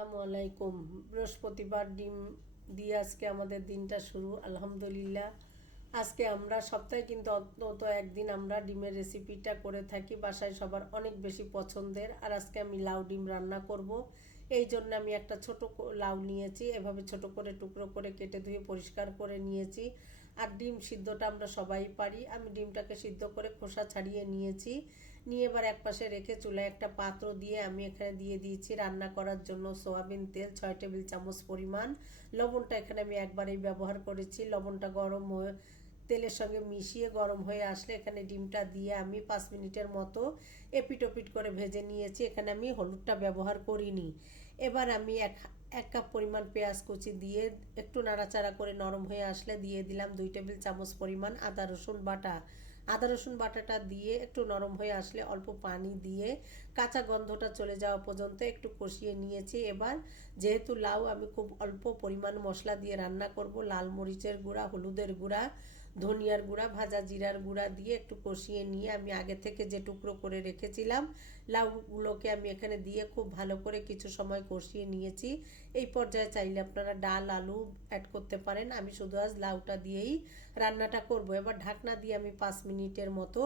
আলাইকুম। বৃহস্পতিবার ডিম দিয়ে আজকে আমাদের দিনটা শুরু, আলহামদুলিল্লাহ। আজকে আমরা সপ্তাহে কিন্তু অন্তত একদিন আমরা ডিমের রেসিপিটা করে থাকি, বাসায় সবার অনেক বেশি পছন্দের। আর আজকে আমি লাউ ডিম রান্না করব। এই জন্য আমি একটা ছোট লাউ নিয়েছি, এভাবে ছোট করে, টুকরো করে কেটে ধুয়ে পরিষ্কার করে নিয়েছি। আর ডিম সিদ্ধটা আমরা সবাই পারি। আমি ডিমটাকে সিদ্ধ করে খোসা ছাড়িয়ে নিয়েছি। নিয়ে এবার একপাশে রেখে চুলায় একটা পাত্র দিয়ে আমি এখানে দিয়ে দিয়েছি রান্না করার জন্য সোয়াবিন তেল, ছয় টেবিল চামচ পরিমাণ। লবণটা এখানে আমি একবারেই ব্যবহার করেছি। লবণটা গরম হয়ে, তেলের সঙ্গে মিশিয়ে গরম হয়ে আসলে এখানে ডিমটা দিয়ে আমি পাঁচ মিনিটের মতো এপিট ওপিট করে ভেজে নিয়েছি। এখানে আমি হলুদটা ব্যবহার করিনি। এবার আমি এক এক কাপ পরিমাণ পেঁয়াজ কুচি দিয়ে একটু নাড়াচাড়া করে নরম হয়ে আসলে দিয়ে দিলাম দুই টেবিল চামচ পরিমাণ আদা, রসুন বাটা। আদা, রসুন বাটাটা দিয়ে একটু নরম হয়ে আসলে অল্প পানি দিয়ে কাঁচা গন্ধটা চলে যাওয়া পর্যন্ত একটু কষিয়ে নিয়েছি। এবার যেহেতু লাউ আমি খুব অল্প পরিমাণ মশলা দিয়ে রান্না করব, লাল মরিচের গুঁড়া, হলুদের গুঁড়া ধনিয়ার গুঁড়া, ভাজা জিরার গুঁড়া দিয়ে একটু কষিয়ে নিয়ে আমি আগে থেকে যে টুকরো করে রেখেছিলাম, লাউগুলোকে আমি এখানে দিয়ে খুব ভালো করে কিছু সময় কষিয়ে নিয়েছি। এই পর্যায়ে চাইলে আপনারা ডাল, আলু অ্যাড করতে পারেন। আমি শুধু আজ লাউটা দিয়েই রান্নাটা করব। এবার ঢাকনা দিয়ে আমি পাঁচ মিনিটের মতো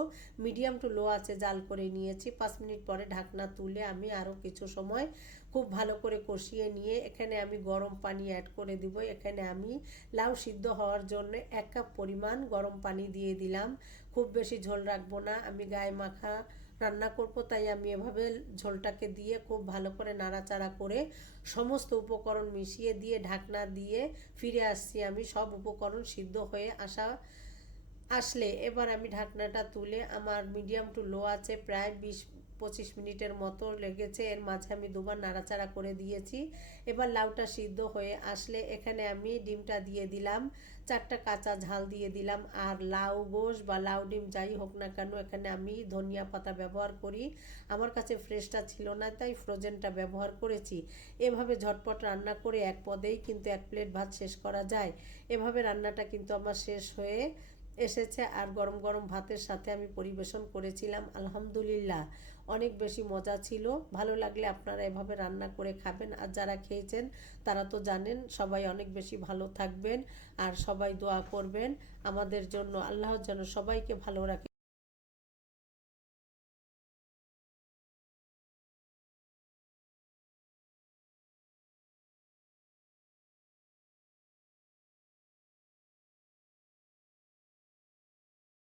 মিডিয়াম টু লো আছে জাল করে নিয়েছি। পাঁচ মিনিট পরে ঢাকনা তুলে আমি আরও কিছু সময় খুব ভালো করে কষিয়ে নিয়ে এখানে আমি গরম পানি অ্যাড করে দিব। এখানে আমি লাউ সিদ্ধ হওয়ার জন্য এক কাপ পরিমাণ গরম পানি দিয়ে দিলাম। খুব বেশি ঝোল রাখব না। আমি গায়ে মাখা রান্না করব, তাই আমি এভাবে ঝোলটাকে দিয়ে খুব ভালো করে নাড়াচাড়া করে সমস্ত উপকরণ মিশিয়ে দিয়ে, ঢাকনা দিয়ে ফিরে আসছি আমি। সব উপকরণ সিদ্ধ হয়ে আসা, আসলে এবার আমি ঢাকনাটা তুলে আমার মিডিয়াম টু লো আছে, প্রায় বিশ পঁচিশ মিনিটের মতো লেগেছে। এর মাঝে আমি দুবার নাড়াচাড়া করে দিয়েছি। এবার লাউটা সিদ্ধ হয়ে আসলে এখানে আমি ডিমটা দিয়ে দিলাম। চারটা কাঁচা ঝাল দিয়ে দিলাম। আর লাউ গোশ বা লাউ ডিম যাই হোক না কেন, এখানে আমি ধনিয়া পাতা ব্যবহার করি। আমার কাছে ফ্রেশটা ছিল না, তাই ফ্রোজেনটা ব্যবহার করেছি। এভাবে ঝটপট রান্না করে এক পদেই কিন্তু এক প্লেট ভাত শেষ করা যায়। এভাবে রান্নাটা কিন্তু আমার শেষ হয়ে এসেছে আর গরম গরম ভাতের সাথে আমি পরিবেশন করেছিলাম, আলহামদুলিল্লাহ। অনেক বেশি মজা ছিল। ভালো লাগলে আপনারা এভাবে রান্না করে খাবেন। আর যারা খেয়েছেন, তারা তো জানেন, সবাই অনেক বেশি ভালো থাকবেন আর সবাই দোয়া করবেন। আমাদের জন্য আল্লাহ যেন সবাইকে ভালো রাখে।